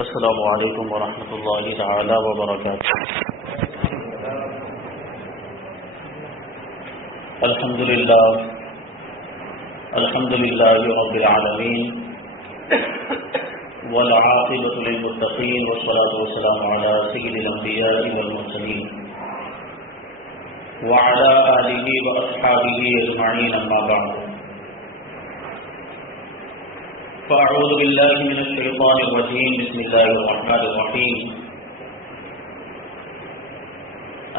السلام علیکم ورحمۃ اللہ تعالی وبرکاتہ۔ الحمد للہ رب العالمین والعاقبۃ للمتقین والصلاۃ والسلام علی سید الانبیاء والمرسلین وعلی آلہ واصحابہ اجمعین، اما بعد فاعوذ باللہ من الشیطان الرجیم، بسم اللہ الرحمن الرحیم۔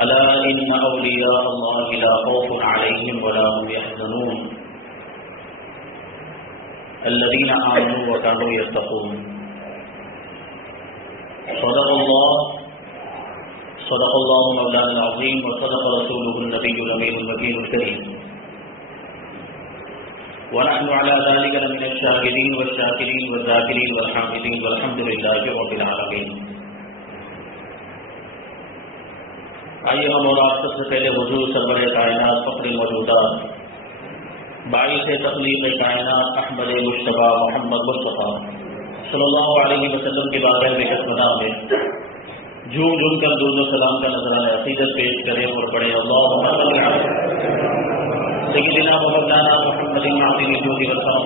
الا ان اولیاء اللہ لا خوف علیہم ولا هم يحزنون الذین آمنوا وكانوا يتقون۔ صدق اللہ مولانا العظیم وصدق رسولہ النبی الامین المکین الکریم، ونحن على ذلك لمن الشاهدين والشاكرين والذاكرين والحامدين والحمد لله رب العالمين۔ آئیے ہم اور آپ سب سے پہلے حضور سرور کائنات فخر موجودات باعث تخلیق کائنات احمد مجتبی محمد مصطفیٰ صلی اللہ علیہ وسلم کے بارے میں قسمنا میں جھوم کر درود و سلام کا نذرانہ عقیدت پیش کریں اور پڑھیں اللہم صل علی سیدنا مولانا محمد معظم الجود والکرم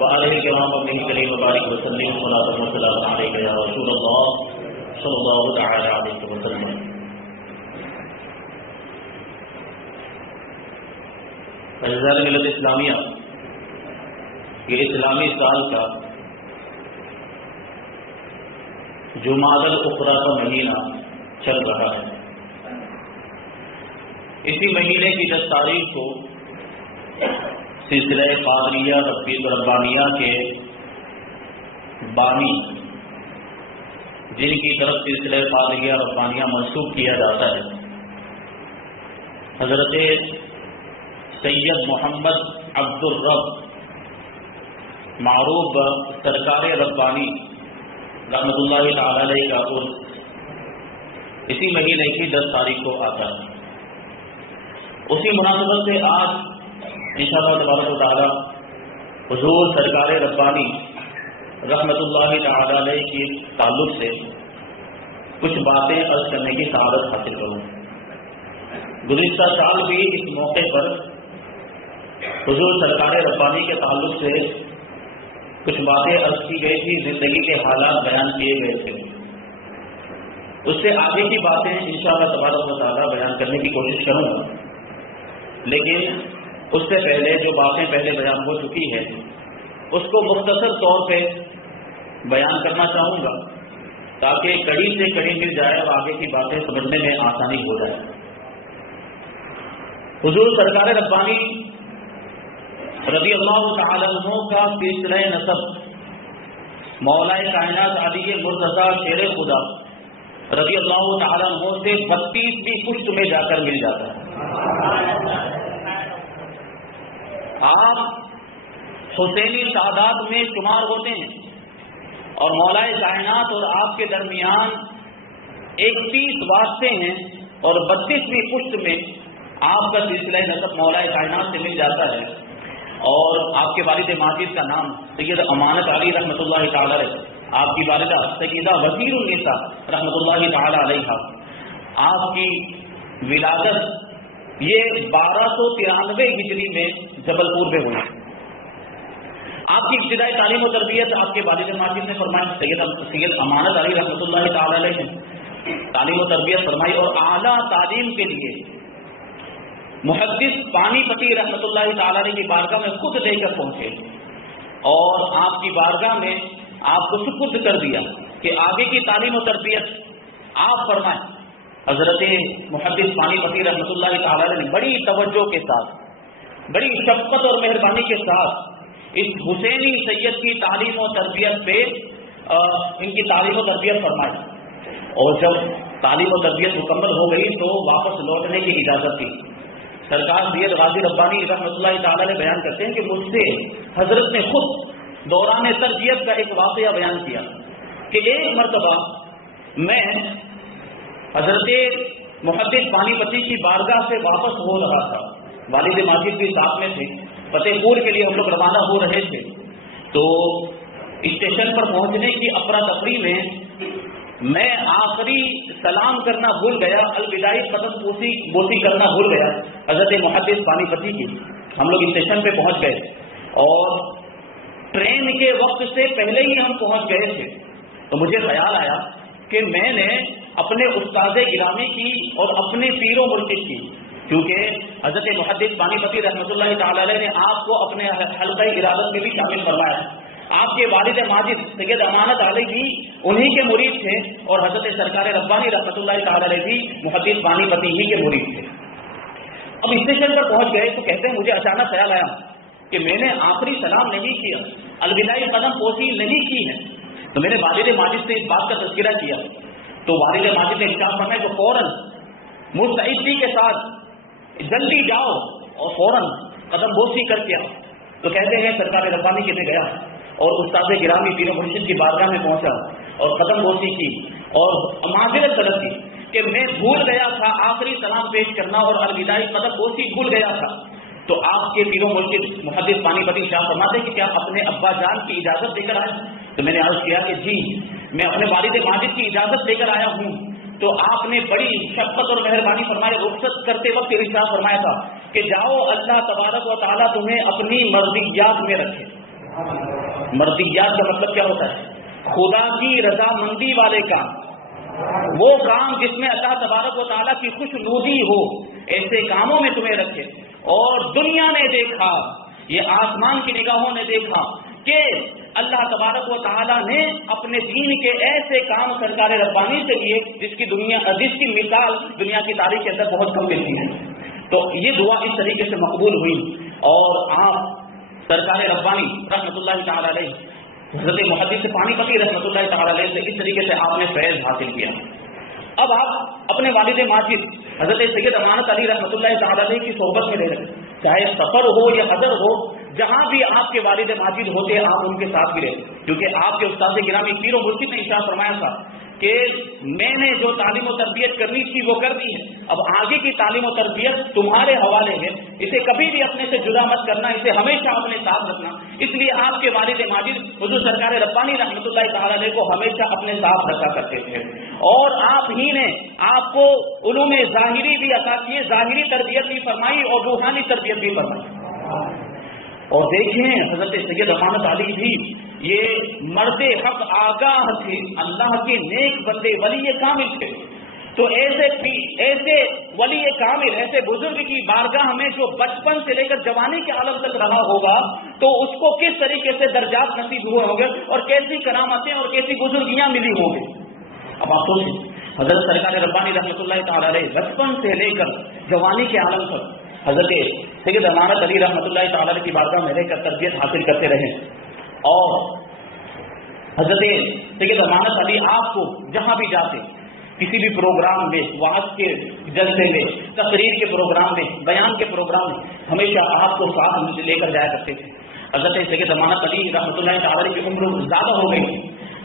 وآلہ الکرام وابنہ کریم وبارک وسلم صلاۃ و سلام علیک یا رسول اللہ صلی اللہ تعالی علیہ وسلم۔ عزیزان ملت اسلامیہ، یہ اسلامی سال کا جمادی الاخری کا مہینہ چل رہا ہے۔ اسی مہینے کی 10 تاریخ کو سلسلہ قادریہ ربانیہ کے بانی، جن کی طرف سلسلہ قادریہ ربانیہ منسوب کیا جاتا ہے، حضرت سید محمد عبد الرب معروف سرکار ربانی رحمۃ اللہ تعالی علیہ کا عرس اسی مہینے کی 10 تاریخ کو آتا ہے۔ اسی مناسبت سے آج انشاءاللہ تبارک و تعالی حضور سرکار ربانی رحمۃ اللہ تعالی علیہ کے تعلق سے کچھ باتیں عرض کرنے کی سعادت حاصل کروں۔ گزشتہ سال بھی اس موقع پر حضور سرکار ربانی کے تعلق سے کچھ باتیں عرض کی گئی تھی، زندگی کے حالات بیان کیے گئے تھے۔ اس سے آگے کی باتیں انشاءاللہ تبارک و تعالی بیان کرنے کی کوشش کروں گا، لیکن اس سے پہلے جو باتیں پہلے بیان ہو چکی ہے اس کو مختصر طور پہ بیان کرنا چاہوں گا تاکہ کڑی سے کڑی مل جائے اور آگے کی باتیں سمجھنے میں آسانی ہو جائے۔ حضور سرکار ربانی رضی اللہ تعالی عنہ کا سلسلہ نسب مولا کائنات علی مرتضیٰ شیر خدا رضی اللہ تعالی عنہ سے 32ویں پشت میں جا کر مل جاتا ہے۔ آپ حسینی تعداد میں شمار ہوتے ہیں اور مولا کائنات اور آپ کے درمیان 31 واسطے ہیں اور 32ویں پشت میں آپ کا سلسلہ نسب مولا کائنات سے مل جاتا ہے۔ اور آپ کے والد ماجد کا نام سید امانت علی رحمۃ اللہ تعالی علیہ، آپ کی والدہ سیدہ وزیر النساء رحمۃ اللہ تعالی علیہ، آپ کی ولادت یہ 1293 ہجری میں جبل پور میں ہوئی۔ آپ کی ابتدائی تعلیم و تربیت آپ کے والد ماجد نے فرمائی، سید امانت علی رحمۃ اللہ تعالی علیہ نے تعلیم و تربیت فرمائی اور اعلیٰ تعلیم کے لیے محدث پانی پتی رحمۃ اللہ تعالی علیہ کی بارگاہ میں خود لے کر پہنچے اور آپ کی بارگاہ میں آپ کو سپرد کر دیا کہ آگے کی تعلیم و تربیت آپ فرمائیں۔ حضرت محدث پانی پتی رحمۃ اللہ تعالی علیہ نے بڑی توجہ کے ساتھ، بڑی شفقت اور مہربانی کے ساتھ اس حسینی سید کی تعلیم و تربیت پہ ان کی تعلیم و تربیت فرمائی، اور جب تعلیم و تربیت مکمل ہو گئی تو واپس لوٹنے کی اجازت دی۔ سرکار سید غازی ربانی رحمۃ اللہ تعالی علیہ بیان کرتے ہیں کہ مجھ سے حضرت نے خود دوران تربیت کا ایک واقعہ بیان کیا کہ ایک مرتبہ میں حضرت محدث پانی پتی کی بارگاہ سے واپس ہو رہا تھا، والد ماجد بھی ساتھ میں تھے، فتح پور کے لیے ہم لوگ روانہ ہو رہے تھے، تو اسٹیشن پر پہنچنے کی افراتفری میں آخری سلام کرنا بھول گیا، الوداعی قدم بوسی کرنا بھول گیا حضرت محدث پانی پتی کی. ہم لوگ اسٹیشن پہ پہنچ گئے اور ٹرین کے وقت سے پہلے ہی ہم پہنچ گئے تھے. تو مجھے خیال آیا کہ میں نے اپنے استاد گرامی کی اور اپنے پیر و مرشد کی، کیونکہ حضرت محدث پانی پتی رحمۃ اللہ تعالی علیہ نے آپ کو اپنے حلقہ ارادت میں بھی شامل فرمایا. آپ کے والد ماجد سید امانت علیہ بھی انہی کے مرید تھے اور حضرت سرکار ربانی رحمۃ اللہ تعالی علیہ بھی محدث پانی پتی ہی کے مرید تھے. اب اسٹیشن پر پہنچ گئے تو کہتے ہیں مجھے اچانک خیال آیا کہ میں نے آخری سلام نہیں کیا، الوداعی قدم پوسی نہیں کی ہے. تو میں نے والد ماجد سے اس بات کا تذکرہ کیا تو والد ماجد نے ارشاد فرمایا کہ فوراً مستعدی کے ساتھ جلدی جاؤ اور فوراً قدم بوسی کر کے. تو کہتے ہیں سرکار ربانی کے میں گیا اور استاد گرامی پیر مرشد کی بارگاہ میں پہنچا اور قدم بوسی کی اور معذرت طلب کی کہ میں بھول گیا تھا آخری سلام پیش کرنا اور الوداعی قدم بوسی بھول گیا تھا. تو آپ کے پیر مرشد محدث پانی پتی شاہ فرماتے کہ کیا اپنے ابا جان کی اجازت لے کر آئے؟ تو میں نے عرض کیا کہ جی میں اپنے والد ماجد کی اجازت لے کر آیا ہوں. تو آپ نے بڑی شفقت اور مہربانی فرمائی، رخصت کرتے وقت ارشاد فرمایا تھا کہ جاؤ اللہ تبارک و تعالیٰ تمہیں اپنی مرضیات میں رکھے. مرضیات کا مطلب کیا ہوتا ہے؟ خدا کی رضامندی والے کام، وہ کام جس میں اللہ تبارک و تعالیٰ کی خوشنودی ہو، ایسے کاموں میں تمہیں رکھے. اور دنیا نے دیکھا، یہ آسمان کی نگاہوں نے دیکھا کہ اللہ تبارک و تعالیٰ نے اپنے دین کے ایسے کام سرکار ربانی سے لیے جس کی مثال دنیا کی تاریخ کے اندر بہت کم ملتی ہے. تو یہ دعا اس طریقے سے مقبول ہوئی اور آپ سرکار ربانی رحمۃ اللہ تعالی علیہ حضرت محدث پانی پتی رحمۃ اللہ تعالی علیہ سے اس طریقے سے آپ نے فیض حاصل کیا. اب آپ اپنے والد ماجد حضرت سید امانت علی رحمۃ اللہ تعالی علیہ کی صحبت میں رہے، چاہے سفر ہو یا حضر ہو، جہاں بھی آپ کے والد ماجد ہوتے آپ ان کے ساتھ بھی رہے، کیونکہ آپ کے استاد گرامی پیر و مرشد نے ارشاد فرمایا تھا کہ میں نے جو تعلیم و تربیت کرنی تھی وہ کر دی ہے، اب آگے کی تعلیم و تربیت تمہارے حوالے ہے، اسے کبھی بھی اپنے سے جدا مت کرنا، اسے ہمیشہ اپنے ساتھ رکھنا. اس لیے آپ کے والد ماجد حضور سرکار ربانی رحمۃ اللہ تعالی علیہ کو ہمیشہ اپنے ساتھ رکھا کرتے تھے اور آپ ہی نے آپ کو علوم ظاہری بھی عطا کیے، ظاہری تربیت بھی فرمائی اور روحانی تربیت بھی فرمائی. اور دیکھیں حضرت سید امانت علی بھی یہ مرد حق آگاہ تھے، اللہ کے نیک بندے ولی کامل تھے. تو ایسے ولی کامل، ایسے بزرگ کی بارگاہ میں جو بچپن سے لے کر جوانی کے عالم تک رہا ہوگا تو اس کو کس طریقے سے درجات نصیب ہوئے ہوں گے اور کیسی کرامتیں اور کیسی بزرگیاں ملی ہوں گی. اب آپ سوچیں حضرت سرکار ربانی رحمۃ اللہ تعالی علیہ بچپن سے لے کر جوانی کے عالم تک حضرت سید امانت علی رحمۃ اللہ تعالی علیہ کی بارگاہ میں رہ کر تربیت حاصل کرتے رہے اور حضرت سید امانت علی آپ کو جہاں بھی جاتے، کسی بھی پروگرام میں، وعظ کے جلسے میں، تقریر کے پروگرام میں، بیان کے پروگرام میں ہمیشہ آپ کو ساتھ لے کر جایا کرتے تھے. حضرت سید امانت علی رحمۃ اللہ تعالی علیہ کی عمر زیادہ ہو گئی،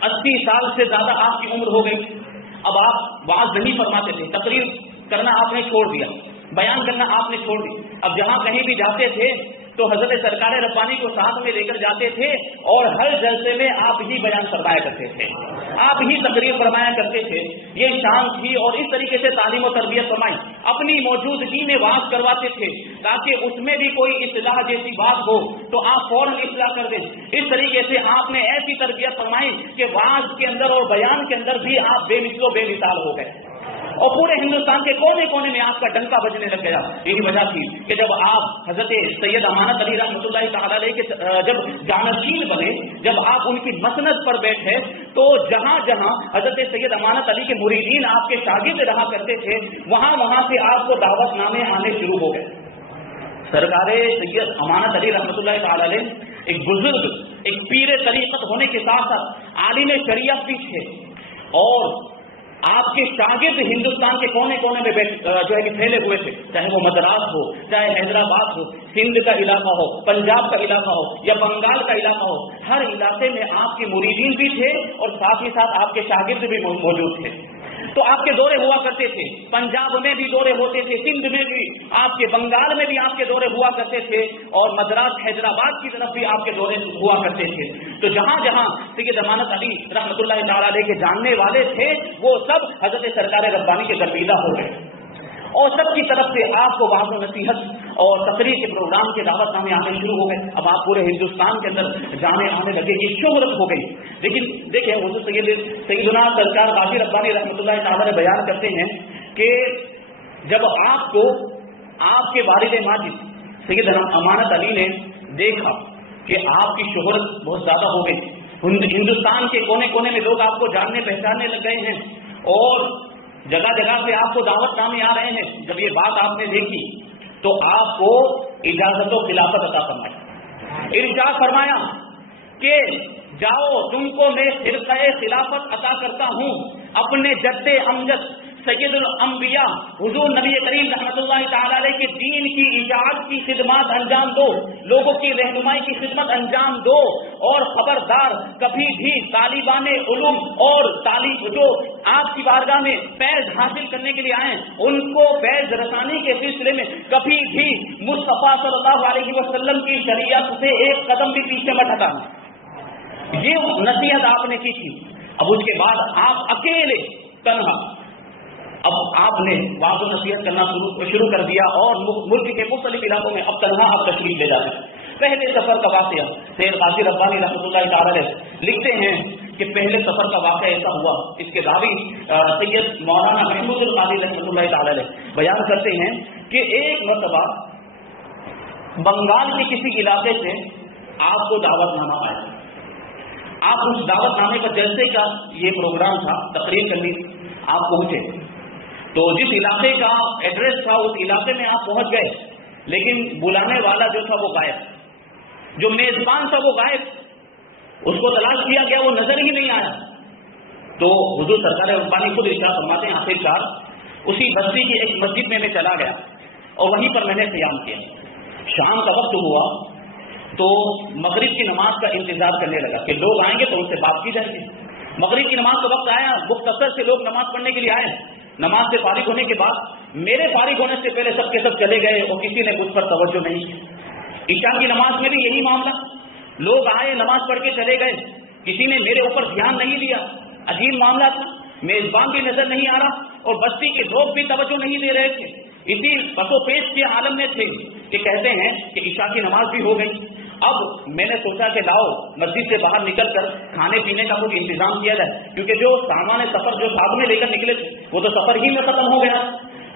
80 سال سے زیادہ آپ کی عمر ہو گئی. اب آپ وعظ نہیں فرماتے تھے، تقریر کرنا آپ نے چھوڑ دیا، بیان کرنا آپ نے چھوڑ دی. اب جہاں کہیں بھی جاتے تھے تو حضرت سرکار ربانی کو ساتھ میں لے کر جاتے تھے اور ہر جلسے میں آپ ہی بیان فرمایا کرتے تھے، آپ ہی تقریر فرمایا کرتے تھے. یہ شان تھی اور اس طریقے سے تعلیم و تربیت فرمائی، اپنی موجودگی میں وعظ کرواتے تھے تاکہ اس میں بھی کوئی اصلاح جیسی بات ہو تو آپ فوراً اصلاح کر دیں. اس طریقے سے آپ نے ایسی تربیت فرمائی کہ وعظ کے اندر اور بیان کے اندر بھی آپ بے مثل و بے مثال ہو گئے اور پورے ہندوستان کے کونے کونے میں آپ کا ڈنکا بجنے لگ گیا. یہی وجہ تھی کہ جب آپ حضرت سید امانت علی رحمۃ اللہ تعالی علیہ کے جب جانشین بنے، جب آپ ان کی مسند پر بیٹھے تو جہاں جہاں حضرت سید امانت علی کے مریدین آپ کے شاگرد رہا کرتے تھے وہاں سے آپ کو دعوت نامے آنے شروع ہو گئے. سرکار سید امانت علی رحمۃ اللہ تعالی علیہ ایک بزرگ، ایک پیر طریقت ہونے کے ساتھ ساتھ عالم شریعت بھی تھے اور آپ کے شاگرد ہندوستان کے کونے کونے میں جو ہے کہ پھیلے ہوئے تھے، چاہے وہ مدراس ہو، چاہے حیدرآباد ہو، سندھ کا علاقہ ہو، پنجاب کا علاقہ ہو یا بنگال کا علاقہ ہو، ہر علاقے میں آپ کے مریدین بھی تھے اور ساتھ ہی ساتھ آپ کے شاگرد بھی موجود تھے. تو آپ کے دورے ہوا کرتے تھے، پنجاب میں بھی دورے ہوتے تھے، سندھ میں بھی آپ کے بنگال میں بھی آپ کے دورے ہوا کرتے تھے اور مدراس حیدرآباد کی طرف بھی آپ کے دورے ہوا کرتے تھے. تو جہاں جہاں سید ضمانت علی رحمۃ اللہ تعالی علیہ کے جاننے والے تھے وہ سب حضرت سرکار ربانی کے گرویدہ ہو گئے اور سب کی طرف سے آپ کو وعظ و نصیحت اور تقریر کے پروگرام کے دعوت نامے آنے شروع ہو گئے. اب آپ پورے ہندوستان کے اندر جانے آنے لگے, یہ شہرت ہو گئی. لیکن دیکھیں حضور سیدنا سرکار غازی ربانی رحمۃ اللہ تعالی بیان کرتے ہیں کہ جب آپ کو آپ کے والد ماجد سید امانت علی نے دیکھا کہ آپ کی شہرت بہت زیادہ ہو گئی, ہندوستان کے کونے کونے میں لوگ آپ کو جاننے پہچاننے لگ گئے ہیں اور جگہ جگہ سے آپ کو دعوت نامے آ رہے ہیں, جب یہ بات آپ نے دیکھی تو آپ کو اجازت و خلافت عطا فرمائی, ارشاد فرمایا کہ جاؤ تم کو میں فرقہ خلافت عطا کرتا ہوں, اپنے جد امجد سید الانبیاء حضور نبی کریم رحمۃ اللہ تعالی علیہ کے دین کی اجاعت کی خدمات انجام دو, لوگوں کی رہنمائی کی خدمت انجام دو, اور خبردار کبھی بھی طالبان علوم اور طالب جو آپ کی بارگاہ میں فیض حاصل کرنے کے لیے آئیں ان کو فیض رسانی کے سلسلے میں کبھی بھی مصطفیٰ صلی اللہ علیہ وسلم کی شریعت سے ایک قدم بھی پیچھے مت ہٹانا. یہ نصیحت آپ نے کی تھی. اب اس کے بعد آپ اکیلے تنہا اب آپ نے وعظ و نصیحت کرنا شروع کر دیا اور ملک کے مختلف علاقوں میں اب تنہا آپ تشریف لے جاتے ہیں. پہلے سفر کا واقعہ سید غازی ربانی رحمۃ اللہ تعالی لکھتے ہیں کہ پہلے سفر کا واقعہ ایسا ہوا, اس کے راوی سید مولانا محمود القادری رحمۃ اللہ تعالی بیان کرتے ہیں کہ ایک مرتبہ بنگال کے کسی علاقے سے آپ کو دعوت نامہ آیا. آپ اس دعوت نامے کا جلسے کا یہ پروگرام تھا, تقریر کرنی, آپ پہنچے تو جس علاقے کا ایڈریس تھا اس علاقے میں آپ پہنچ گئے, لیکن بلانے والا جو تھا وہ غائب, جو میزبان تھا وہ غائب, اس کو تلاش کیا گیا وہ نظر ہی نہیں آیا. تو حضور سرکار ربانی خود ارشاد فرماتے ہیں آخرکار اسی بستی کی ایک مسجد میں چلا گیا اور وہیں پر میں نے قیام کیا. شام کا وقت ہوا تو مغرب کی نماز کا انتظار کرنے لگا کہ لوگ آئیں گے تو ان سے بات کی جائے گی. مغرب کی نماز کا وقت آیا, مختصر سے لوگ نماز پڑھنے کے لیے آئے. نماز سے فارغ ہونے کے بعد میرے فارغ ہونے سے پہلے سب کے سب چلے گئے اور کسی نے مجھ پر توجہ نہیں کی. عشاء کی نماز میں بھی یہی معاملہ, لوگ آئے نماز پڑھ کے چلے گئے, کسی نے میرے اوپر دھیان نہیں دیا. عجیب معاملہ تھا, میزبان بھی نظر نہیں آ رہا اور بستی کے لوگ بھی توجہ نہیں دے رہے تھے. اسی پسو پیش کے عالم میں تھے کہ کہتے ہیں کہ عشاء کی نماز بھی ہو گئی. اب میں نے سوچا کہ لاؤ مسجد سے باہر نکل کر کھانے پینے کا کچھ انتظام کیا جائے, کیونکہ جو سامان سفر جو ساتھ میں لے کر نکلے تھے وہ تو سفر ہی میں ختم ہو گیا.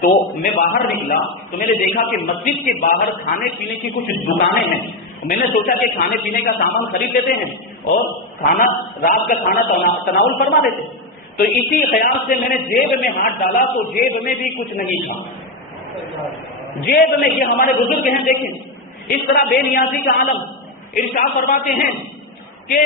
تو میں باہر نکلا تو میں نے دیکھا کہ مسجد کے باہر کھانے پینے کی کچھ دکانیں ہیں. میں نے سوچا کہ کھانے پینے کا سامان خرید لیتے ہیں اور کھانا رات کا کھانا تناول فرما دیتے. تو اسی خیال سے میں نے جیب میں ہاتھ ڈالا تو جیب میں بھی کچھ نہیں تھا. جیب میں, یہ ہمارے بزرگ ہیں دیکھیں اس طرح بے نیازی کا عالم. ارشاد فرماتے ہیں کہ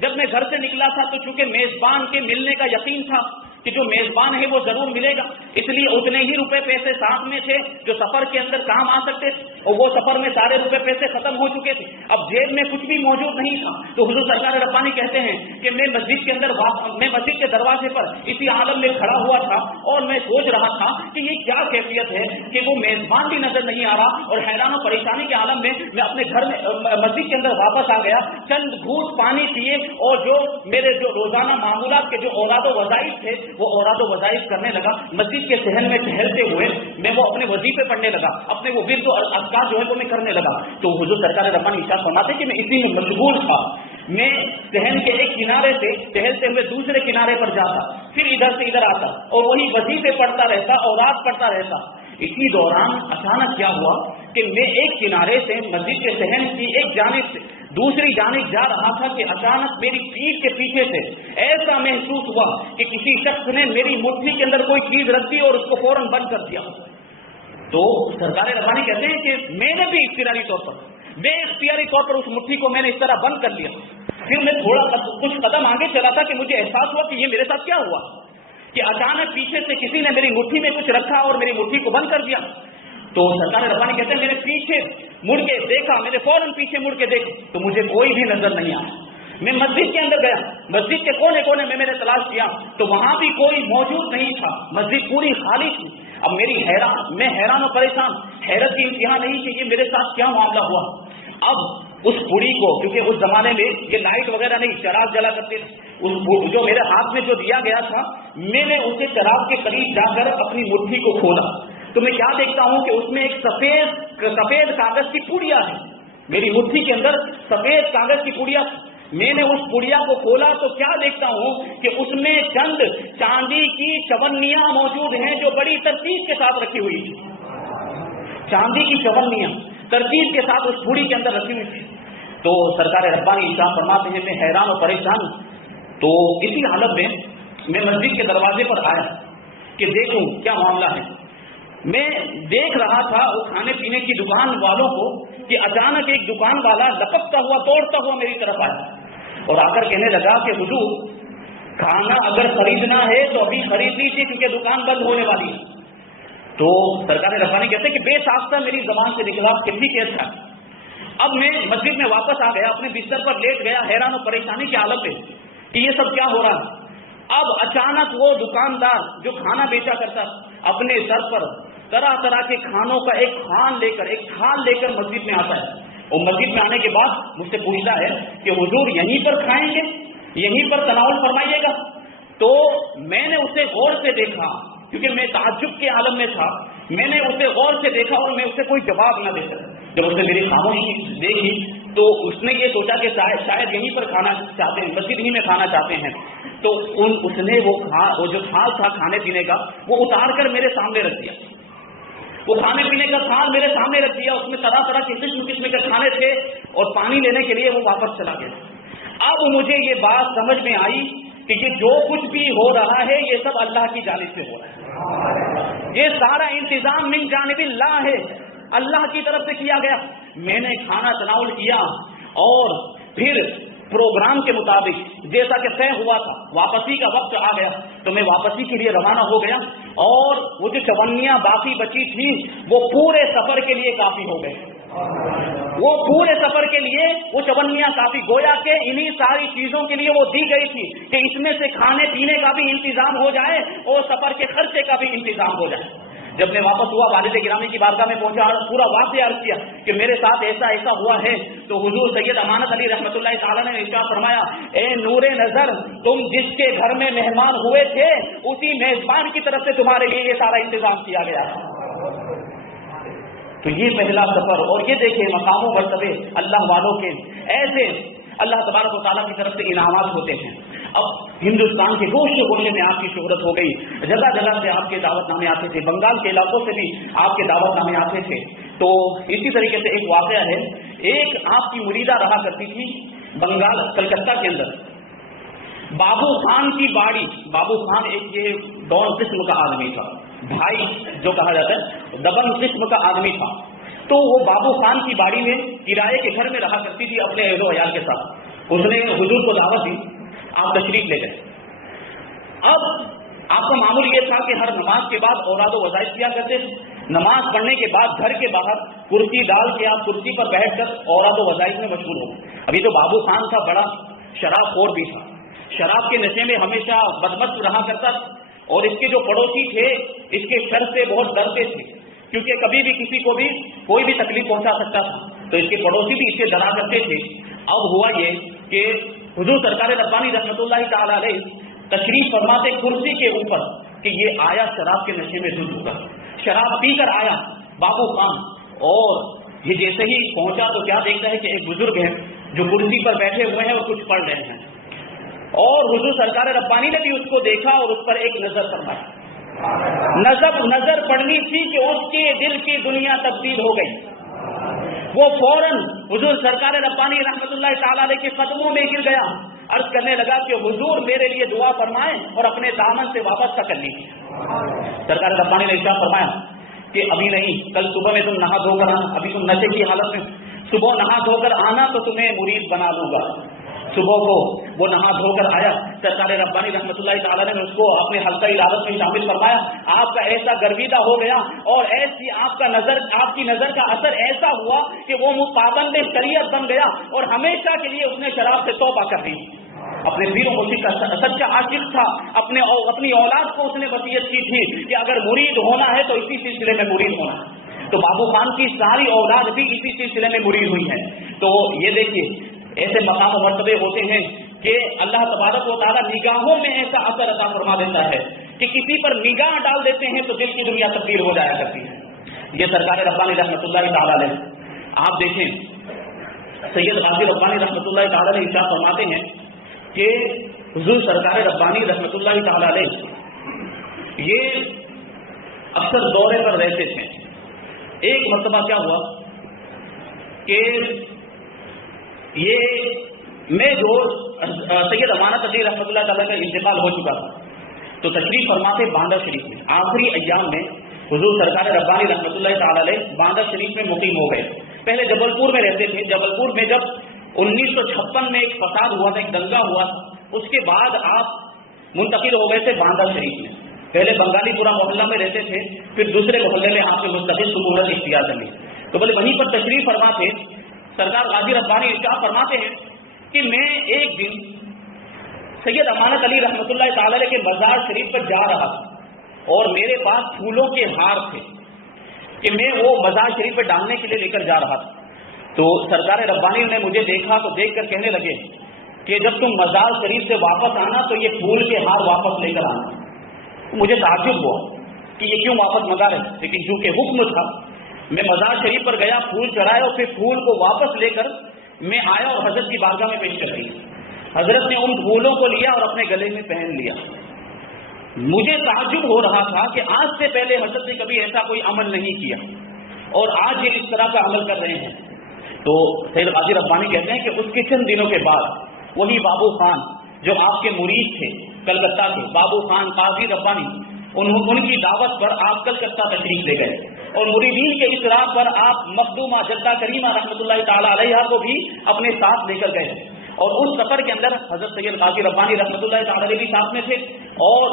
جب میں گھر سے نکلا تھا تو چونکہ میزبان کے ملنے کا یقین تھا کہ جو میزبان ہے وہ ضرور ملے گا, اس لیے اتنے ہی روپے پیسے ساتھ میں تھے جو سفر کے اندر کام آ سکتے تھے, اور وہ سفر میں سارے روپے پیسے ختم ہو چکے تھے. اب جیب میں کچھ بھی موجود نہیں تھا. تو حضور سرکار ربانی کہتے ہیں کہ میں مسجد کے اندر میں مسجد کے دروازے پر اسی عالم میں کھڑا ہوا تھا اور میں سوچ رہا تھا کہ یہ کیا کیفیت ہے کہ وہ میزبان بھی نظر نہیں آ رہا, اور حیران و پریشانی کے عالم میں اپنے گھر میں مسجد کے اندر واپس آ گیا. چند گھونٹ پانی پیے اور جو میرے جو روزانہ معمولات کے جو اوراد و وظائف تھے وہ اوراد و وظائف کرنے لگا. مسجد کے صحن میں ٹہلتے ہوئے میں وہ اپنے وظیفے پڑھنے لگا, اپنے وہ ورد و اذکار جو ہے وہ میں کرنے لگا. تو حضور سرکار ربانی ارشاد فرماتے کہ میں اسی میں مشغول تھا. میں صحن کے ایک کنارے سے ٹہلتے ہوئے دوسرے کنارے پر جاتا, پھر ادھر سے ادھر آتا اور وہی وظیفے پڑھتا رہتا, اوراد پڑھتا رہتا. اسی دوران اچانک کیا ہوا کہ میں ایک کنارے سے مسجد کے صحن کی ایک جانب سے دوسری جانب جا رہا تھا کہ اچانک میری پیٹھ کے پیچھے سے ایسا محسوس ہوا کہ کسی شخص نے میری مٹھی کے اندر کوئی چیز رکھ دی اور اس کو فوراً بند کر دیا. تو سرکار ربانی کہتے ہیں کہ میں نے بھی اختیاری طور پر بے اختیاری طور پر اس مٹھی کو میں نے اس طرح بند کر لیا. پھر میں تھوڑا کچھ قدم آگے چلا تھا کہ مجھے احساس ہوا کہ یہ میرے ساتھ کیا ہوا کہ اچانک پیچھے سے کسی نے میری مٹھی میں کچھ رکھا اور میری مٹھی کو بند کر دیا. تو سرکار ربانی کہتے ہیں میں نے پیچھے مڑ کے دیکھا, میں نے فوراً پیچھے مڑ کے دیکھا تو مجھے کوئی بھی نظر نہیں آیا. میں مسجد کے اندر گیا, مسجد کے کونے کونے میں نے تلاش کیا تو وہاں بھی کوئی موجود نہیں تھا, مسجد پوری خالی تھی. اب میں حیران و پریشان، حیرت کی انتہا نہیں کہ یہ میرے ساتھ کیا معاملہ ہوا۔ اب اس بوڑھی کو، کیونکہ اس زمانے میں یہ لائٹ وغیرہ نہیں، چراغ جلا کرتے تھے، جو میرے ہاتھ میں جو دیا گیا تھا، میں نے اسے چراغ کے قریب جا کر اپنی مٹھی کو کھولا تو میں کیا دیکھتا ہوں کہ اس میں ایک سفید کاغذ کی پوڑیا ہے، میری مٹھی کے اندر سفید کاغذ کی پوڑیا۔ میں نے اس پوڑیا کو کھولا تو کیا دیکھتا ہوں کہ اس میں چند چاندی کی چونیاں موجود ہیں جو بڑی ترتیب کے ساتھ رکھی ہوئی تھی، چاندی کی چونیاں ترتیب کے ساتھ اس پوڑی کے اندر رکھی ہوئی تھی۔ تو سرکار ربانی ارشاد فرماتے ہیں میں حیران و پریشان، تو اسی حالت میں میں مسجد کے دروازے پر آیا کہ دیکھوں کیا معاملہ ہے۔ میں دیکھ رہا تھا وہ کھانے پینے کی دکان والوں کو کہ اچانک ایک دکان والا لپکتا ہوا دوڑتا ہوا میری طرف آیا اور آ کر کہنے لگا کہ حضور کھانا اگر خریدنا ہے تو ابھی خرید لیجیے کیونکہ دکان بند ہونے والی ہے۔ تو سرکار ربانی کہتے ہیں کہ بے ساختہ میری زبان سے نکلا کہ ٹھیک ہے اچھا۔ اب میں مسجد میں واپس آ گیا، اپنے بستر پر لیٹ گیا حیران و پریشانی کی حالت میں کہ یہ سب کیا ہو رہا ہے۔ اب اچانک وہ دکاندار جو کھانا بیچا کرتا اپنے سر پر طرح طرح کے کھانوں کا ایک تھال لے کر مسجد میں آتا ہے، اور مسجد میں آنے کے بعد مجھ سے پوچھتا ہے کہ حضور یہیں پر کھائیں گے، یہیں پر تناول فرمائیے گا؟ تو میں نے اسے غور سے دیکھا کیونکہ میں تعجب کے عالم میں تھا، میں نے اسے غور سے دیکھا اور میں اسے کوئی جواب نہ دے سکا۔ جب اس نے میری خاموشی دیکھی تو اس نے یہ سوچا کہ شاید یہیں پر کھانا چاہتے ہیں، مسجد ہی میں کھانا چاہتے ہیں، تو اس نے وہ جو تھال تھا کھانے پینے کا وہ اتار کر میرے سامنے رکھ دیا، وہ کھانے پینے کا تھال میرے سامنے رکھ دیا، اس میں طرح طرح کے قسم کے کھانے تھے اور پانی لینے کے لیے وہ واپس چلا گیا۔ اب مجھے یہ بات سمجھ میں آئی کہ یہ جو کچھ بھی ہو رہا ہے یہ سب اللہ کی جانب سے ہو رہا ہے، یہ سارا انتظام من جانب اللہ ہے، اللہ کی طرف سے کیا گیا۔ میں نے کھانا تناول کیا اور پھر پروگرام کے مطابق جیسا کہ طے ہوا تھا واپسی کا وقت آ گیا تو میں واپسی کے لیے روانہ ہو گیا، اور وہ جو چونیاں باقی بچی تھی وہ پورے سفر کے لیے کافی ہو گئے، وہ پورے سفر کے لیے وہ چونیاں کافی، گویا کہ انہی ساری چیزوں کے لیے وہ دی گئی تھی کہ اس میں سے کھانے پینے کا بھی انتظام ہو جائے اور سفر کے خرچے کا بھی انتظام ہو جائے۔ جب میں واپس ہوا والد گرامی کی بارگاہ میں پہنچا اور پورا واقعہ عرض کیا کہ میرے ساتھ ایسا ایسا ہوا ہے، تو حضور سید امانت علی رحمۃ اللہ تعالیٰ نے ارشاد فرمایا اے نور نظر، تم جس کے گھر میں مہمان ہوئے تھے اسی میزبان کی طرف سے تمہارے لیے یہ سارا انتظام کیا گیا۔ تو یہ پہلا سفر، اور یہ دیکھیں مقام و مرتبے اللہ والوں کے ایسے اللہ تبارک و تعالیٰ کی طرف سے انعامات ہوتے ہیں۔ اب ہندوستان کے گوشے گوشے میں آپ کی شہرت ہو گئی، جگہ جگہ سے آپ کے دعوت نامے آتے تھے، بنگال کے علاقوں سے بھی آپ کے دعوت نامے آتے تھے۔ تو اسی طریقے سے ایک واقعہ ہے، ایک آپ کی مریدہ رہا کرتی تھی بنگال کلکتہ کے اندر، بابو خان کی باڑی۔ بابو خان ایک یہ ڈون قسم کا آدمی تھا، بھائی جو کہا جاتا ہے دبنگ قسم کا آدمی تھا۔ تو وہ بابو خان کی باڑی میں کرائے کے گھر میں رہا کرتی تھی اپنے اہل و عیال کے ساتھ۔ اس نے حضور کو دعوت دی، آپ تشریف لے گئے۔ اب آپ کا معمول یہ تھا کہ ہر نماز کے بعد اوراد و وظائف کیا کرتے تھے، نماز پڑھنے کے بعد گھر کے باہر کرسی ڈال کے آپ کرسی پر بیٹھ کر اوراد و وظائف میں مشغول ہو۔ ابھی تو بابو خان تھا بڑا شراب خور بھی تھا، شراب کے نشے میں ہمیشہ بدمست رہا کرتا تھا، اور اس کے جو پڑوسی تھے اس کے شر سے بہت ڈرتے تھے کیونکہ کبھی بھی کسی کو بھی کوئی بھی تکلیف پہنچا سکتا تھا، تو اس کے پڑوسی بھی اس سے ڈرا کرتے تھے۔ اب ہوا یہ کہ حضور سرکار ربانی رحمۃ اللہ تعالی علیہ تشریف فرماتے کرسی کے اوپر کہ یہ آیا شراب کے نشے میں دھت ہوگا، شراب پی کر آیا بابو خان، اور یہ جیسے ہی پہنچا تو کیا دیکھتا ہے کہ ایک بزرگ ہے جو کرسی پر بیٹھے ہوئے ہیں اور کچھ پڑھ رہے ہیں، اور حضور سرکار ربانی نے بھی اس کو دیکھا اور اس پر ایک نظر فرمائی۔ نظر پڑنی تھی کہ اس کے دل کی دنیا تبدیل ہو گئی، وہ فوراً حضور سرکار ربانی رحمۃ اللہ تعالی علیہ کے قدموں میں گر گیا، عرض کرنے لگا کہ حضور میرے لیے دعا فرمائیں اور اپنے دامن سے وابستہ کر لیجیے۔ سرکار ربانی نے ارشاد فرمایا کہ ابھی نہیں، کل صبح میں تم نہا دھو کر آنا، ابھی تم نشے کی حالت میں، صبح نہا دھو کر آنا تو تمہیں مرید بنا دوں گا۔ صبح کو وہ نہا دھو کر آیا، سرکار ربانی رحمۃ اللہ تعالیٰ نے اس کو اپنے حلقہ عبادت میں شامل فرمایا۔ آپ کا ایسا گرویدہ ہو گیا اور ایسی آپ کی نظر کا اثر ایسا ہوا کہ وہ پابند شریعت بن گیا اور ہمیشہ کے لیے اس نے شراب سے توبہ کر دی۔ اپنے پیر و مرشد کا سچا عاشق تھا، اپنی اولاد کو اس نے وصیت کی تھی کہ اگر مرید ہونا ہے تو اسی سلسلے میں مرید ہونا ہے، تو بابو خان کی ساری اولاد بھی اسی سلسلے میں مرید ہوئی ہے۔ تو یہ دیکھیے ایسے مقام و مرتبے ہوتے ہیں کہ اللہ تبارک و تعالیٰ نگاہوں میں ایسا اثر عطا فرما دیتا ہے کہ کسی پر نگاہ ڈال دیتے ہیں تو دل کی دنیا تبدیل ہو جایا کرتی ہے۔ یہ سرکار ربانی رحمۃ اللہ تعالی علیہ، آپ دیکھیں سید غازی ربانی رحمۃ اللہ تعالی علیہ ارشاد فرماتے ہیں کہ حضور سرکار ربانی رحمۃ اللہ تعالی علیہ یہ اکثر دورے پر رہتے تھے۔ ایک مرتبہ کیا ہوا کہ میں جو سید امانت علی رحمۃ اللہ تعالی کا انتقال ہو چکا تھا تو تشریف فرماتے باندہ شریف میں، آخری ایام میں حضور سرکار ربانی رحمۃ اللہ تعالی علیہ باندہ شریف میں مقیم ہو گئے۔ پہلے جبل پور میں رہتے تھے، جبل پور میں جب 1956 میں ایک فساد ہوا تھا، ایک دنگا ہوا تھا، اس کے بعد آپ منتقل ہو گئے تھے باندہ شریف میں۔ پہلے بنگالی پورا محلہ میں رہتے تھے، پھر دوسرے محلے میں آپ نے مستقل سکونت اختیار کر لی، تو بولے وہیں پر تشریف فرما تھے۔ سرکار غازی ربانی ارشاد فرماتے ہیں کہ میں ایک دن سید امانت علی رحمۃ اللہ تعالی علیہ کے مزار شریف پر جا رہا تھا اور میرے پاس پھولوں کے ہار تھے کہ میں وہ مزار شریف پہ ڈالنے کے لیے لے کر جا رہا تھا۔ تو سرکار ربانی نے مجھے دیکھا تو دیکھ کر کہنے لگے کہ جب تم مزار شریف سے واپس آنا تو یہ پھول کے ہار واپس لے کر آنا۔ مجھے تعجب ہوا کہ یہ کیوں واپس منگا رہے، لیکن چونکہ حکم تھا میں مزار شریف پر گیا، پھول چڑھائے اور پھر پھول کو واپس لے کر میں آیا اور حضرت کی بارگاہ میں پیش کر دی۔ حضرت نے ان پھولوں کو لیا اور اپنے گلے میں پہن لیا۔ مجھے تعجب ہو رہا تھا کہ آج سے پہلے حضرت نے کبھی ایسا کوئی عمل نہیں کیا اور آج یہ اس طرح کا عمل کر رہے ہیں۔ تو سید غازی ربانی کہتے ہیں کہ اس کے چند دنوں کے بعد وہی بابو خان جو آپ کے مرید تھے کلکتہ کے، بابو خان قاضی ربانی، ان کی دعوت پر آپ کلکتہ تشریف لے گئے اور مریدین کے اصرار پر آپ مخدومہ جدہ کریمہ رحمۃ اللہ تعالی علیہ کو بھی اپنے ساتھ لے کر گئے، اور اس سفر کے اندر حضرت سید غازی ربانی رحمۃ اللہ تعالی علیہ بھی ساتھ میں تھے اور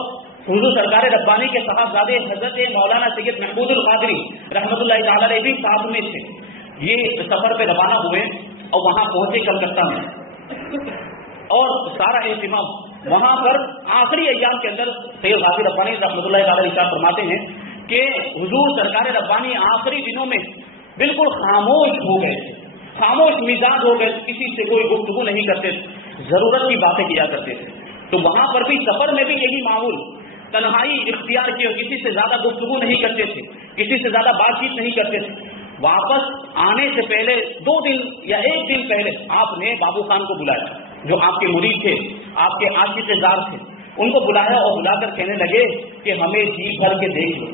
حضور سرکار ربانی کے صاحبزادے حضرت مولانا سید محمود القادری رحمۃ اللہ تعالی علیہ بھی ساتھ میں تھے۔ یہ سفر پہ روانہ ہوئے اور وہاں پہنچے کلکتہ میں، اور سارا اہتمام وہاں پر آخری ایام کے اندر سید غازی ربانی رحمۃ اللہ تعالی ارشاد فرماتے ہیں کہ حضور سرکار ربانی آخری دنوں میں بالکل خاموش ہو گئے، خاموش مزاج ہو گئے، کسی سے کوئی گفتگو نہیں کرتے تھے، ضرورت کی باتیں کیا کرتے تھے۔ تو وہاں پر بھی سفر میں بھی یہی معمول، تنہائی اختیار کی، کسی سے زیادہ گفتگو نہیں کرتے تھے، کسی سے زیادہ بات چیت نہیں کرتے تھے۔ واپس آنے سے پہلے 2 دن یا 1 دن پہلے آپ نے بابو خان کو بلایا جو آپ کے مرید تھے، آپ کے عاشق زار تھے، ان کو بلایا اور بلا کر کہنے لگے کہ ہمیں جی بھر کے دیکھ لو۔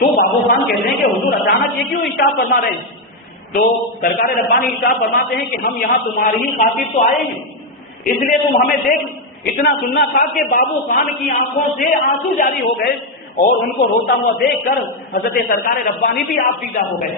تو بابو خان کہتے ہیں کہ حضور اچانک یہ کیوں ارشاد فرما رہے ہیں؟ تو سرکار ربانی ارشاد فرماتے ہیں کہ ہم یہاں تمہاری ہی خاطر تو آئے ہیں، اس لیے تم ہمیں دیکھ۔ اتنا سننا تھا کہ بابو خان کی آنکھوں سے آنسو جاری ہو گئے اور ان کو روتا ہوا دیکھ کر حضرت سرکار ربانی بھی آپ پیدا ہو گئے۔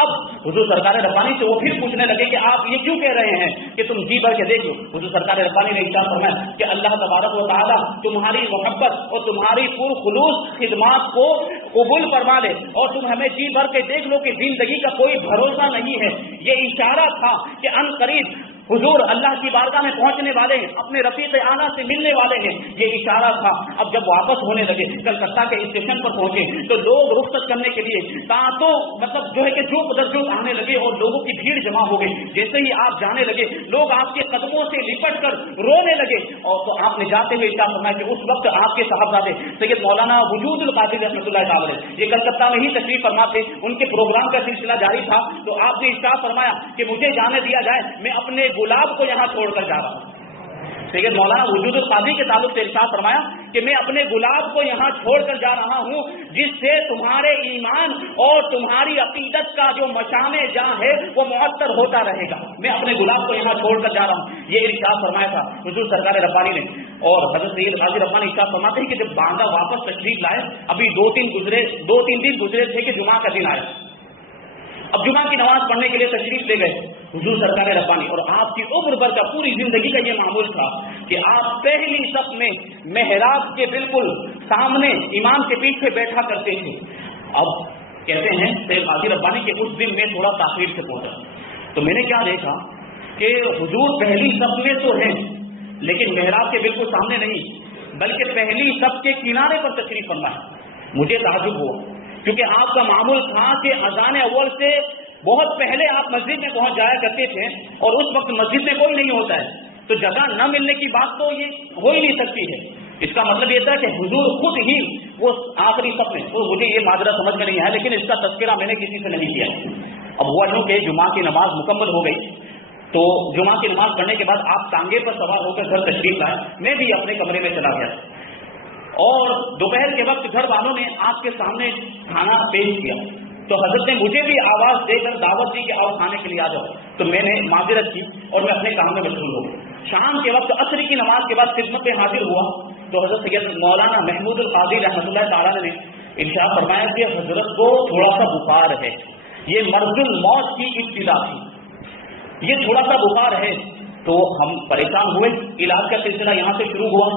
اب حضور سرکار ربانی سے وہ پھر پوچھنے لگے کہ آپ یہ کیوں کہہ رہے ہیں کہ تم جی بھر کے دیکھ لو؟ حضور سرکار ربانی نے ارشاد فرمایا کہ اللہ تبارک و تعالیٰ تمہاری محبت اور تمہاری پرخلوص خدمات کو قبول فرما لے اور تم ہمیں جی بھر کے دیکھ لو کہ زندگی کا کوئی بھروسہ نہیں ہے۔ یہ اشارہ تھا کہ ان قریب حضور اللہ کی بارگاہ میں پہنچنے والے ہیں، اپنے رفیق اعلیٰ سے ملنے والے ہیں، یہ اشارہ تھا۔ اب جب واپس ہونے لگے، کلکتہ کے اسٹیشن پر پہنچے تو لوگ رخصت کرنے کے لیے تانتوں مطلب جو ہے کہ جو قدرت آنے لگے اور لوگوں کی بھیڑ جمع ہو گئی۔ جیسے ہی آپ جانے لگے لوگ آپ کے قدموں سے لپٹ کر رونے لگے، اور تو آپ نے جاتے ہوئے ارشاد فرمایا کہ اس وقت آپ کے صاحبزادے سید مولانا وجود القادری رحمۃ اللہ تعالی یہ کلکتہ میں ہی تشریف فرما تھے، ان کے پروگرام کا سلسلہ جاری تھا، تو آپ نے ارشاد فرمایا کہ مجھے جانے دیا جائے، میں اپنے گلاب کو یہاں چھوڑ کر جا رہا ہوں۔ سید مولانا وجود القادری کے تعلق سے ارشاد فرمایا کہ میں اپنے گلاب کو یہاں چھوڑ کر جا رہا ہوں جس سے تمہارے ایمان اور تمہاری عقیدت کا جو مشامِ جاں ہے وہ معطر ہوتا رہے گا، میں اپنے گلاب کو یہاں چھوڑ کر جا رہا ہوں۔ یہ ارشاد فرمایا تھا حضور سرکار ربانی نے۔ اور حضرت سید غازی ربانی ارشاد فرماتے ہیں کہ جب باندہ واپس تشریف لائے، ابھی 2-3 دن گزرے تھے کہ جمعہ کا دن آیا۔ اب جمعہ کی نماز پڑھنے کے لیے تشریف لے گئے حضور سرکار ربانی، اور آپ کی عمر بھر کا پوری زندگی کا یہ معمول تھا کہ آپ پہلی صف میں محراب کے بالکل سامنے امام کے پیچھے بیٹھا کرتے تھے۔ اب کہتے ہیں سید غازی ربانی کہ اس دن میں تھوڑا تاخیر سے پہنچا تو میں نے کیا دیکھا کہ حضور پہلی صف میں تو ہیں لیکن محراب کے بالکل سامنے نہیں بلکہ پہلی صف کے کنارے پر تشریف فرما ہے۔ مجھے تعجب ہوا کیونکہ آپ کا معمول تھا کہ اذان اول سے بہت پہلے آپ مسجد میں پہنچ جایا کرتے تھے اور اس وقت مسجد میں کوئی نہیں ہوتا ہے، تو جگہ نہ ملنے کی بات تو یہ ہو ہی نہیں سکتی ہے۔ اس کا مطلب یہ تھا کہ حضور خود ہی وہ آخری صف میں، تو مجھے یہ معذرت سمجھ میں نہیں ہے لیکن اس کا تذکرہ میں نے کسی سے نہیں کیا۔ اب ہوا یوں کہ جمعہ کی نماز مکمل ہو گئی، تو جمعہ کی نماز پڑھنے کے بعد آپ ٹانگے پر سوار ہو کر گھر تشریف لائے، میں بھی اپنے کمرے میں چلا گیا اور دوپہر کے وقت گھر والوں نے آپ کے سامنے کھانا پیش کیا، تو حضرت نے مجھے بھی آواز دے کر دعوت دی کہ آؤ کھانے کے لیے آ جاؤ، تو میں نے معذرت کی اور میں اپنے کام میں مشغول ہو گیا۔ شام کے وقت عصر کی نماز کے بعد خدمت میں حاضر ہوا تو حضرت سید مولانا محمود القادری رحمۃ اللہ تعالیٰ نے ارشاد فرمایا کہ حضرت کو تھوڑا سا بخار ہے، یہ مرض الموت کی ابتدا تھی، یہ تھوڑا سا بخار ہے، تو ہم پریشان ہوئے، علاج کا سلسلہ یہاں سے شروع ہوا۔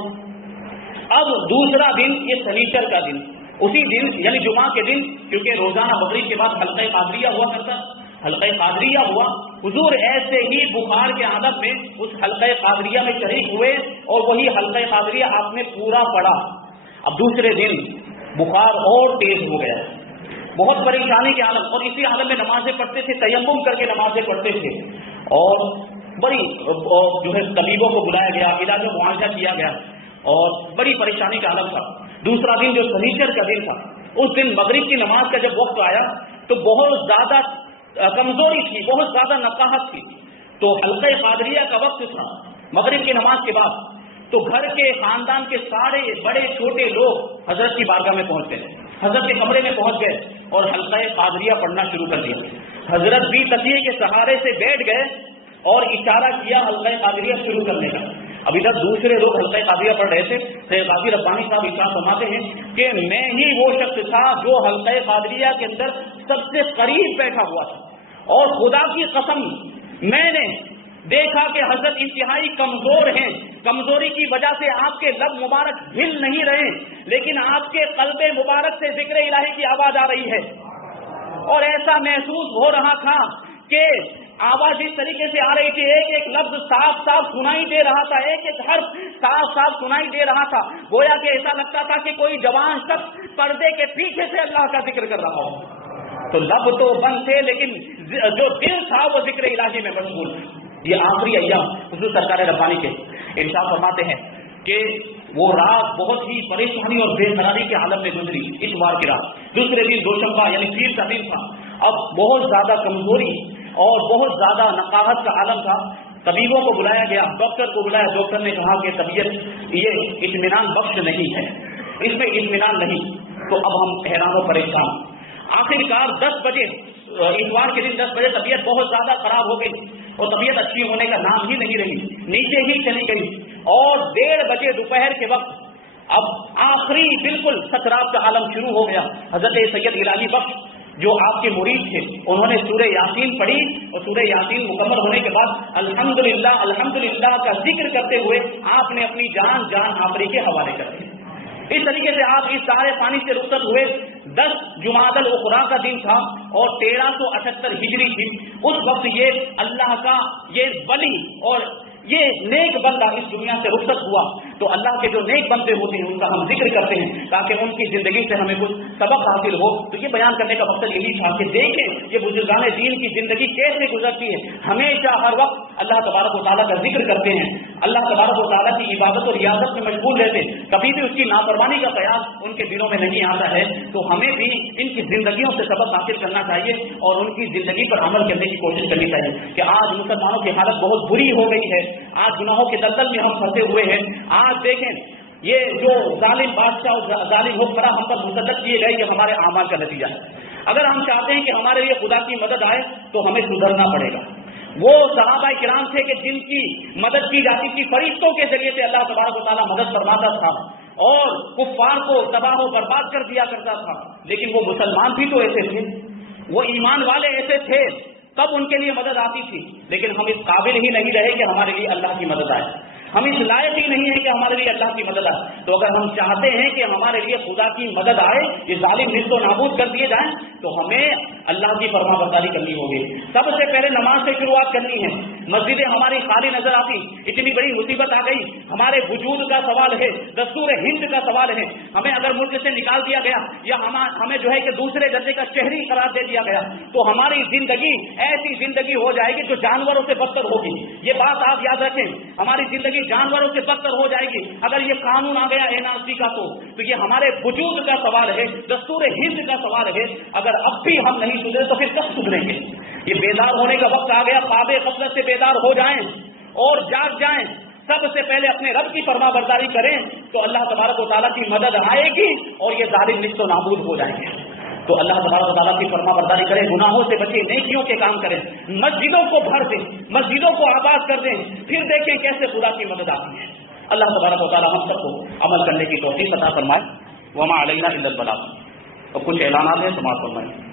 اب دوسرا دن یہ سنیچر کا دن، اسی دن یعنی جمعہ کے دن، کیونکہ روزانہ مغرب کے بعد حلقہ قادریہ ہوا کرتا، حلقہ قادریہ ہوا، حضور ایسے ہی بخار کے عادت میں اس حلقہ قادریہ میں شریک ہوئے اور وہی حلقہ قادریہ آپ نے پورا پڑھا۔ اب دوسرے دن بخار اور تیز ہو گیا، بہت پریشانی کے عالم، اور اسی عالم میں نمازیں پڑھتے تھے، تیمم کر کے نمازیں پڑھتے تھے، اور بڑی جو ہے طبیبوں کو بلایا گیا، علاج و معالجہ کیا گیا اور بڑی پریشانی کا عالم تھا۔ دوسرا دن جو سنیچر کا دن تھا، اس دن مغرب کی نماز کا جب وقت آیا تو بہت زیادہ کمزوری تھی، بہت زیادہ نقاہت تھی، تو حلقہ قادریہ کا وقت تھا مغرب کی نماز کے بعد، تو گھر کے خاندان کے سارے بڑے چھوٹے لوگ حضرت کی بارگاہ میں پہنچ گئے، حضرت کے کمرے میں پہنچ گئے اور حلقہ قادریہ پڑھنا شروع کر دیا۔ حضرت بھی تکیے کے سہارے سے بیٹھ گئے اور اشارہ کیا حلقہ قادریہ شروع کرنے کا۔ اب ادھر دوسرے لوگ حلقہ قادریہ پڑھ رہے تھے، سید قاضی ربانی صاحب ارشاد فرماتے ہیں کہ میں ہی وہ شخص تھا جو حلقہ قادریہ کے اندر سب سے قریب بیٹھا ہوا تھا، اور خدا کی قسم میں نے دیکھا کہ حضرت انتہائی کمزور ہیں، کمزوری کی وجہ سے آپ کے لب مبارک ہل نہیں رہے، لیکن آپ کے قلب مبارک سے ذکر الہی کی آواز آ رہی ہے، اور ایسا محسوس ہو رہا تھا کہ آواز اس طریقے سے آ رہی تھی، ایک ایک لفظ صاف صاف سنائی دے رہا تھا، ایک ایک حرف صاف صاف سنائی دے رہا تھا، گویا کہ ایسا لگتا تھا کہ کوئی جوان شخص پردے کے پیچھے سے اللہ کا ذکر کر رہا ہو۔ تو لب تو بند تھے لیکن جو دل تھا وہ ذکر الہی میں مشغول۔ یہ آخری ایام حضور سرکار ربانی کے ارشاد فرماتے ہیں کہ وہ رات بہت ہی پریشانی اور بے قراری کے عالم میں گزری، اتوار کی رات، دوسرے دن دوشنبہ یعنی پیر کا دن تھا۔ اب بہت زیادہ کمزوری اور بہت زیادہ نقاہت کا عالم تھا، طبیبوں کو بلایا گیا، ڈاکٹر کو بلایا، ڈاکٹر نے کہا کہ طبیعت یہ اطمینان بخش نہیں ہے، اس میں اطمینان نہیں، تو اب ہم حیران و پریشان۔ آخرکار 10 بجے اتوار کے دن 10 بجے طبیعت بہت زیادہ خراب ہو گئی اور طبیعت اچھی ہونے کا نام ہی نہیں رہی، نیچے ہی چلی گئی، اور 1:30 بجے دوپہر کے وقت اب آخری بالکل سکرات کا عالم شروع ہو گیا۔ حضرت سید الہی بخش جو آپ کے مرید تھے انہوں نے سورہ یاسین پڑھی، اور سورہ یاسین مکمل ہونے کے بعد الحمدللہ الحمدللہ کا ذکر کرتے ہوئے آپ نے اپنی جان آخری کے حوالے کر دی۔ اس طریقے سے آپ اس سارے پانی سے رخصت ہوئے۔ 10 جمادی الاخری کا دن تھا اور 1378 ہجری تھی۔ اس وقت یہ اللہ کا یہ ولی اور یہ نیک بندہ اس دنیا سے رخصت ہوا، تو اللہ کے جو نیک بندے ہوتے ہیں ان کا ہم ذکر کرتے ہیں تاکہ ان کی زندگی سے ہمیں کچھ سبق حاصل ہو۔ تو یہ بیان کرنے کا مقصد یہی تھا کہ دیکھیں یہ بزرگان دین کی زندگی کیسے گزرتی ہے، ہمیشہ ہر وقت اللہ تبارک و تعالیٰ کا ذکر کرتے ہیں، اللہ تبارک و تعالیٰ کی عبادت اور ریاضت میں مشغول رہتے ہیں، کبھی بھی اس کی نافرمانی کا خیال ان کے دلوں میں نہیں آتا ہے۔ تو ہمیں بھی ان کی زندگیوں سے سبق حاصل کرنا چاہیے اور ان کی زندگی پر عمل کرنے کی کوشش کرنی چاہیے کہ آج مسلمانوں کی حالت بہت بری ہو گئی ہے، آج گناہوں کے دلدل میں ہم پھنسے ہوئے ہیں۔ آج دیکھیں یہ جو ظالم بادشاہ اور ظالم حکمراں ہم پر مسلط کیے گئے، یہ ہمارے اعمال کا نتیجہ ہے۔ اگر ہم چاہتے ہیں کہ ہمارے لیے خدا کی مدد آئے تو ہمیں سدھرنا پڑے گا۔ وہ صحابہ کرام تھے کہ جن کی مدد کی جاتی تھی، فرشتوں کے ذریعے سے اللہ تبارک و تعالیٰ مدد فرماتا تھا اور کفار کو تباہ و برباد کر دیا کرتا تھا، لیکن وہ مسلمان بھی تو ایسے تھے، وہ ایمان والے ایسے تھے، تب ان کے لیے مدد آتی تھی، لیکن ہم اس قابل ہی نہیں رہے کہ ہمارے لیے اللہ کی مدد آئے، ہم اس لائق ہی نہیں ہے کہ ہمارے لیے اللہ کی مدد آئے۔ تو اگر ہم چاہتے ہیں کہ ہمارے لیے خدا کی مدد آئے، یہ ظالم نیست و نابود کر دیے جائیں، تو ہمیں اللہ کی فرما برداری کرنی ہوگی۔ سب سے پہلے نماز سے شروعات کرنی ہے۔ مسجدیں ہماری خالی نظر آتی، اتنی بڑی مصیبت آ گئی، ہمارے وجود کا سوال ہے، دستور ہند کا سوال ہے، ہمیں اگر ملک سے نکال دیا گیا یا ہمیں جو ہے کہ دوسرے درجے کا شہری قرار دے دیا گیا تو ہماری زندگی ایسی زندگی ہو جائے گی جو جانوروں سے بدتر ہوگی. یہ بات آپ یاد رکھیں، ہماری زندگی جانوروں سے بدتر ہو جائے گی اگر یہ قانون آ گیا NRC کا. تو یہ ہمارے وجود کا سوال ہے، دستور ہند کا سوال ہے. اگر اب بھی ہم نہیں سدھرے تو پھر کب سدھریں گے؟ یہ بیدار ہونے کا وقت آ گیا. خواب غفلت سے بیدار ہو جائیں اور جاگ جائیں. سب سے پہلے اپنے رب کی فرما برداری کریں تو اللہ تبارک و تعالیٰ کی مدد آئے گی اور یہ ظالم نیست و نابود ہو جائیں گے. تو اللہ تبارک و تعالیٰ کی فرما برداری کریں، گناہوں سے بچیں، نیکیوں کے کام کریں، مسجدوں کو بھر دیں، مسجدوں کو آباد کر دیں، پھر دیکھیں کیسے خدا کی مدد آتی ہے. اللہ تبارک و تعالیٰ ہم سب کو عمل کرنے کی توفیق عطا فرمائے. وما علینا الا البلاغ. اور کچھ اعلانات ہیں سماعت فرمائیں.